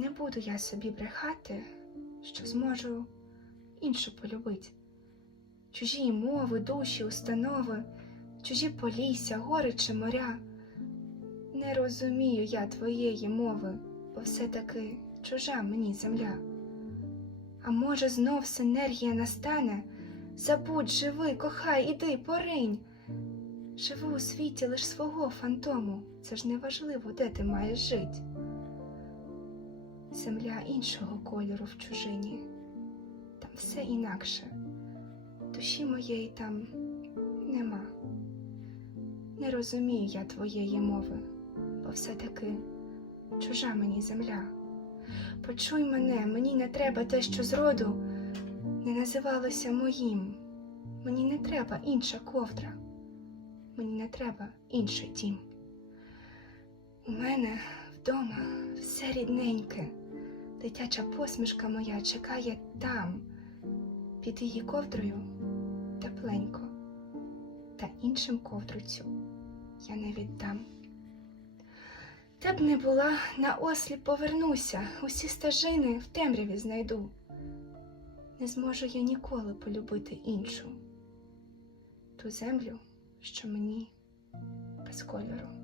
Не буду я собі брехати, що зможу іншу полюбить. Чужі мови, душі, установи, чужі полісся, гори чи моря. Не розумію я твоєї мови, бо все-таки чужа мені земля. А може, знов синергія настане? Забудь, живи, кохай, іди, поринь. Живи у світі лиш свого фантому, це ж не важливо, де ти маєш жить. Земля іншого кольору в чужині, там все інакше, душі моєї там нема. Не розумію я твоєї мови, бо все-таки чужа мені земля. Почуй мене, мені не треба те, що зроду не називалося моїм. Мені не треба інша ковдра, мені не треба інший дім. У мене вдома все рідненьке, дитяча посмішка моя чекає там, під її ковдрою тепленько, та іншим ковдру цю я не віддам. Де б не була, на осліп повернуся, усі стежини в темряві знайду. Не зможу я ніколи полюбити іншу, ту землю, що мені без кольору.